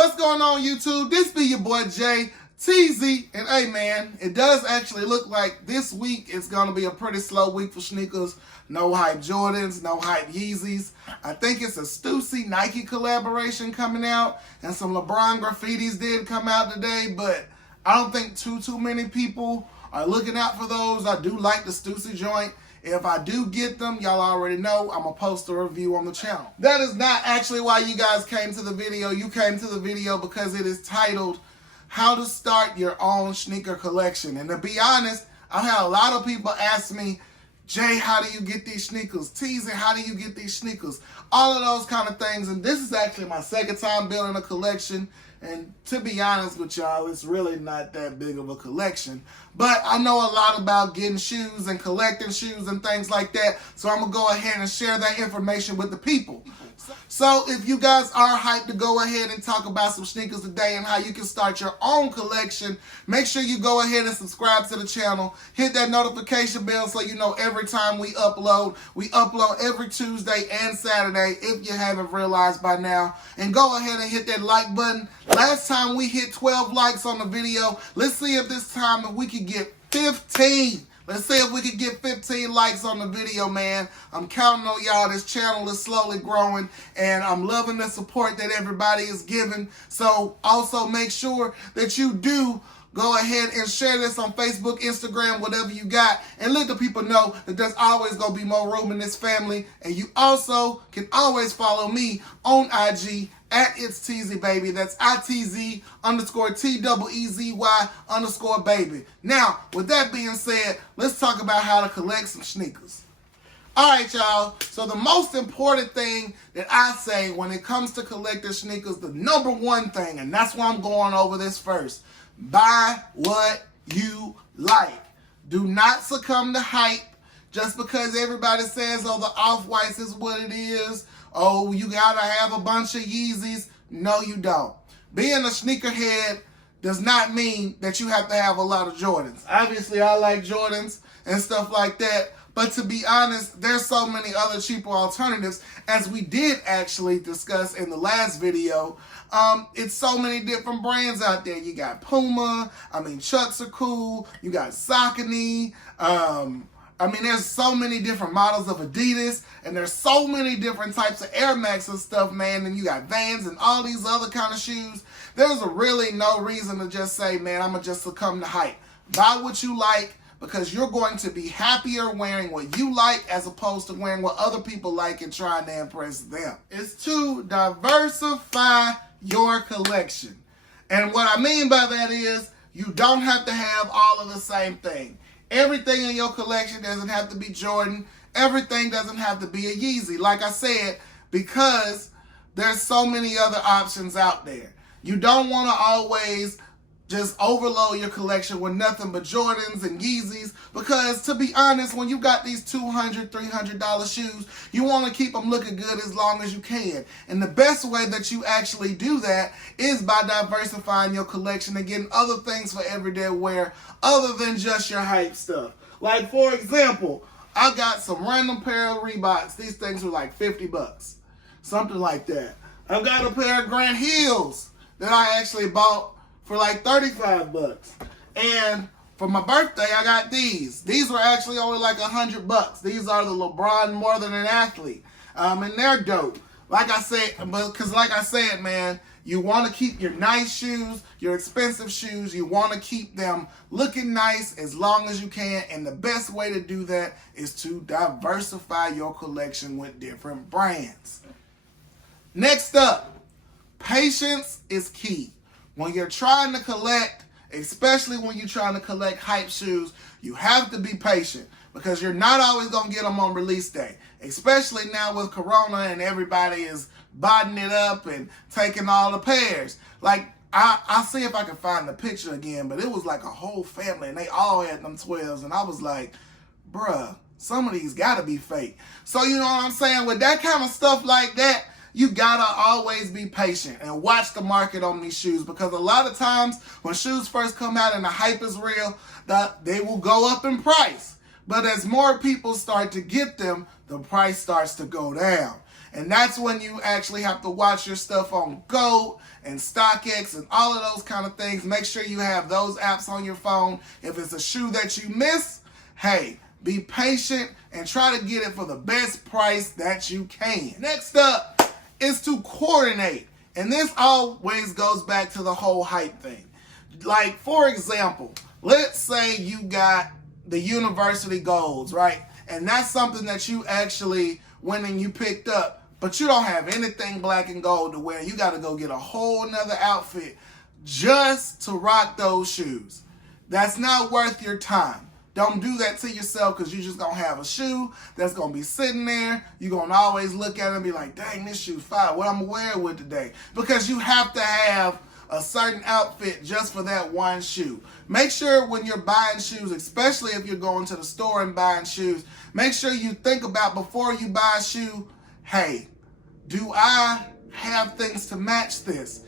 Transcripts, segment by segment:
What's going on, YouTube? This be your boy Jay TZ, and hey man, it does actually look like this week is gonna be a pretty slow week for sneakers. No hype Jordans, no hype Yeezys. I think it's a Stussy Nike collaboration coming out, and some LeBron graffitis did come out today, but I don't think too many people are looking out for those. I do like the Stussy joint. If I do get them, y'all already know I'm going to post a review on the channel. That is not actually why you guys came to the video. You came to the video because it is titled, How to Start Your Own Sneaker Collection. And to be honest, I've had a lot of people ask me, Jay, how do you get these sneakers? Teasing, how do you get these sneakers? All of those kind of things. And this is actually my second time building a collection. And to be honest with y'all, it's really not that big of a collection. But I know a lot about getting shoes and collecting shoes and things like that. So I'm going to go ahead and share that information with the people. So if you guys are hyped to go ahead and talk about some sneakers today and how you can start your own collection, make sure you go ahead and subscribe to the channel. Hit that notification bell so you know every time we upload. We upload every Tuesday and Saturday if you haven't realized by now. And go ahead and hit that like button. Last time we hit 12 likes on the video. Let's see if this time if we can get 15. Let's see if we can get 15 likes on the video, man. I'm counting on y'all. This channel is slowly growing, and I'm loving the support that everybody is giving. So also make sure that you do go ahead and share this on Facebook, Instagram, whatever you got, and let the people know that there's always going to be more room in this family. And you also can always follow me on IG at It's TZ Baby. That's ITZ_TEEZY_baby. Now, with that being said, let's talk about how to collect some sneakers. Alright, y'all. So the most important thing that I say when it comes to collecting sneakers, the number one thing, and that's why I'm going over this first, buy what you like. Do not succumb to hype just because everybody says, oh, the Off-Whites is what it is. Oh, you gotta have a bunch of Yeezys. No, you don't. Being a sneakerhead does not mean that you have to have a lot of Jordans. Obviously, I like Jordans and stuff like that. But to be honest, there's so many other cheaper alternatives, as we did actually discuss in the last video. It's so many different brands out there. You got Puma. Chucks are cool. You got Saucony. There's so many different models of Adidas, and there's so many different types of Air Max and stuff, man. And you got Vans and all these other kind of shoes. There's really no reason to just say, man, I'm going to just succumb to hype. Buy what you like, because you're going to be happier wearing what you like as opposed to wearing what other people like and trying to impress them. It's to diversify your collection. And what I mean by that is you don't have to have all of the same thing. Everything in your collection doesn't have to be Jordan. Everything doesn't have to be a Yeezy. Like I said, because there's so many other options out there. You don't want to always just overload your collection with nothing but Jordans and Yeezys, because to be honest, when you got these $200, $300 shoes, you want to keep them looking good as long as you can. And the best way that you actually do that is by diversifying your collection and getting other things for everyday wear other than just your hype stuff. Like, for example, I got some random pair of Reeboks. These things were like 50 bucks, something like that. I've got a pair of Grant Hills that I actually bought for like 35 bucks. And for my birthday, I got these. These were actually only like 100 bucks. These are the LeBron More Than an Athlete. And they're dope. Like I said, man, you want to keep your nice shoes, your expensive shoes, you want to keep them looking nice as long as you can. And the best way to do that is to diversify your collection with different brands. Next up, patience is key. When you're trying to collect, especially when you're trying to collect hype shoes, you have to be patient, because you're not always going to get them on release day. Especially now with Corona and everybody is botting it up and taking all the pairs. Like, I'll see if I can find the picture again, but it was like a whole family and they all had them 12s. And I was like, bruh, some of these got to be fake. So you know what I'm saying? With that kind of stuff like that, you gotta always be patient and watch the market on these shoes, because a lot of times when shoes first come out and the hype is real, they will go up in price. But as more people start to get them, the price starts to go down. And that's when you actually have to watch your stuff on GOAT and StockX and all of those kind of things. Make sure you have those apps on your phone. If it's a shoe that you miss, hey, be patient and try to get it for the best price that you can. Next up is to coordinate. And this always goes back to the whole hype thing. Like, for example, let's say you got the university golds, right? And that's something that you actually went and you picked up, but you don't have anything black and gold to wear. You got to go get a whole nother outfit just to rock those shoes. That's not worth your time. Don't do that to yourself, because you're just going to have a shoe that's going to be sitting there. You're going to always look at it and be like, dang, this shoe's fire. What I'm going to wear with today? Because you have to have a certain outfit just for that one shoe. Make sure when you're buying shoes, especially if you're going to the store and buying shoes, make sure you think about before you buy a shoe, hey, do I have things to match this?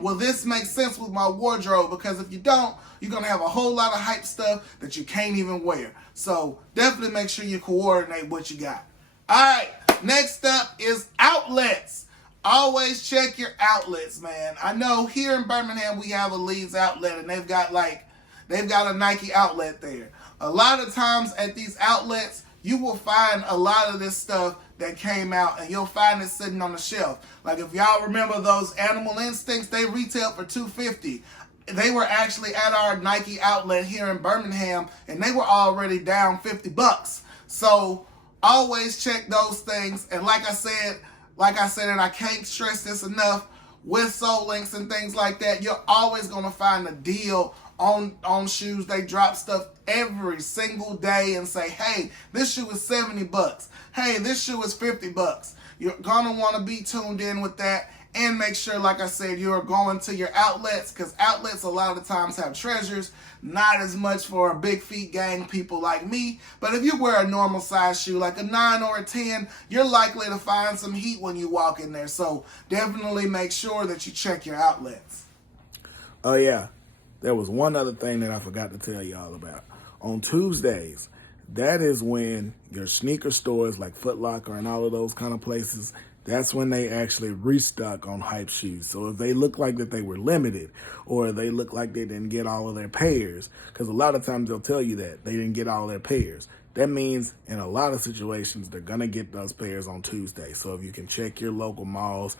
Will this make sense with my wardrobe? Because if you don't, you're going to have a whole lot of hype stuff that you can't even wear. So definitely make sure you coordinate what you got. All right, next up is outlets. Always check your outlets, man. I know here in Birmingham we have a Leeds outlet, and they've got a Nike outlet there. A lot of times at these outlets, you will find a lot of this stuff that came out, and you'll find it sitting on the shelf. Like, if y'all remember those Animal Instincts, they retailed for $250. They were actually at our Nike outlet here in Birmingham, and they were already down $50. So always check those things. And like I said, and I can't stress this enough, with Soul Links and things like that, you're always going to find a deal on shoes. They drop stuff every single day and say, hey, this shoe is $70. Hey, this shoe is $50. You're going to want to be tuned in with that, and make sure, like I said, you're going to your outlets, because outlets a lot of times have treasures. Not as much for a big feet gang people like me, but if you wear a normal size shoe like a 9 or a 10, you're likely to find some heat when you walk in there. So definitely make sure that you check your outlets. Oh yeah, there was one other thing that I forgot to tell y'all about. On Tuesdays, that is when your sneaker stores like Foot Locker and all of those kind of places, that's when they actually restock on hype shoes. So if they look like that they were limited, or they look like they didn't get all of their pairs, because a lot of times they'll tell you that they didn't get all their pairs. That means in a lot of situations, they're going to get those pairs on Tuesday. So if you can check your local malls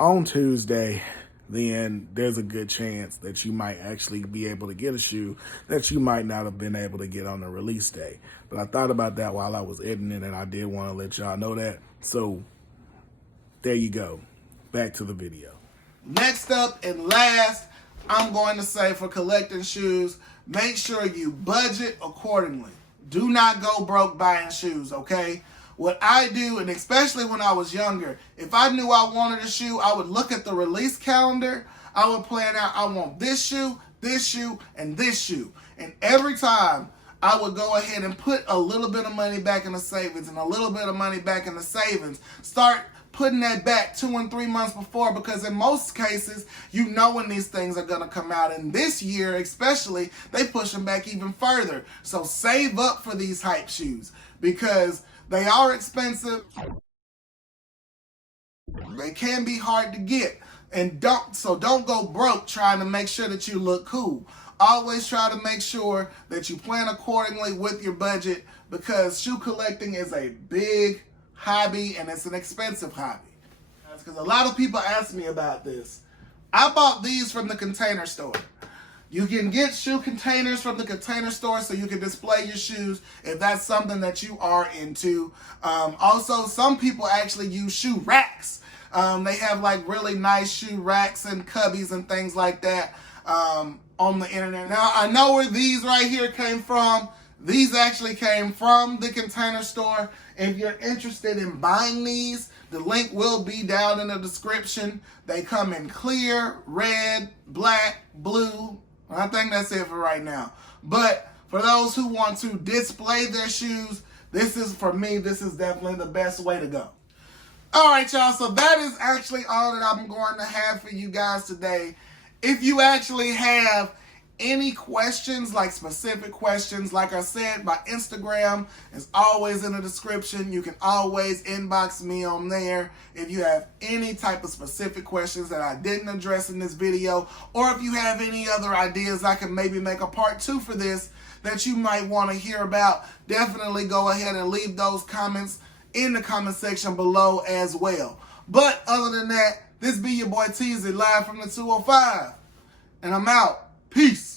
on Tuesday, then there's a good chance that you might actually be able to get a shoe that you might not have been able to get on the release day. But I thought about that while I was editing, and I did want to let y'all know that. So there you go. Back to the video. Next up and last, I'm going to say for collecting shoes, make sure you budget accordingly. Do not go broke buying shoes, okay? What I do, and especially when I was younger, if I knew I wanted a shoe, I would look at the release calendar. I would plan out, I want this shoe, and this shoe. And every time, I would go ahead and put a little bit of money back in the savings and a little bit of money back in the savings. Start putting that back 2 and 3 months before, because in most cases, you know when these things are going to come out. And this year, especially, they push them back even further. So save up for these hype shoes, because they are expensive. They can be hard to get. And don't go broke trying to make sure that you look cool. Always try to make sure that you plan accordingly with your budget, because shoe collecting is a big hobby, and it's an expensive hobby. Because a lot of people ask me about this. I bought these from the Container Store. You can get shoe containers from the Container Store so you can display your shoes if that's something that you are into. Also, some people actually use shoe racks. They have like really nice shoe racks and cubbies and things like that on the internet. Now, I know where these right here came from. These actually came from the Container Store. If you're interested in buying these, the link will be down in the description. They come in clear, red, black, blue. I think that's it for right now. But for those who want to display their shoes, this is, for me, this is definitely the best way to go. All right, y'all. So that is actually all that I'm going to have for you guys today. If you actually have any questions, like specific questions, like I said, my Instagram is always in the description. You can always inbox me on there if you have any type of specific questions that I didn't address in this video, or if you have any other ideas I can maybe make a part 2 for this that you might want to hear about. Definitely go ahead and leave those comments in the comment section below as well. But other than that, this be your boy Teasy live from the 205. And I'm out. Peace.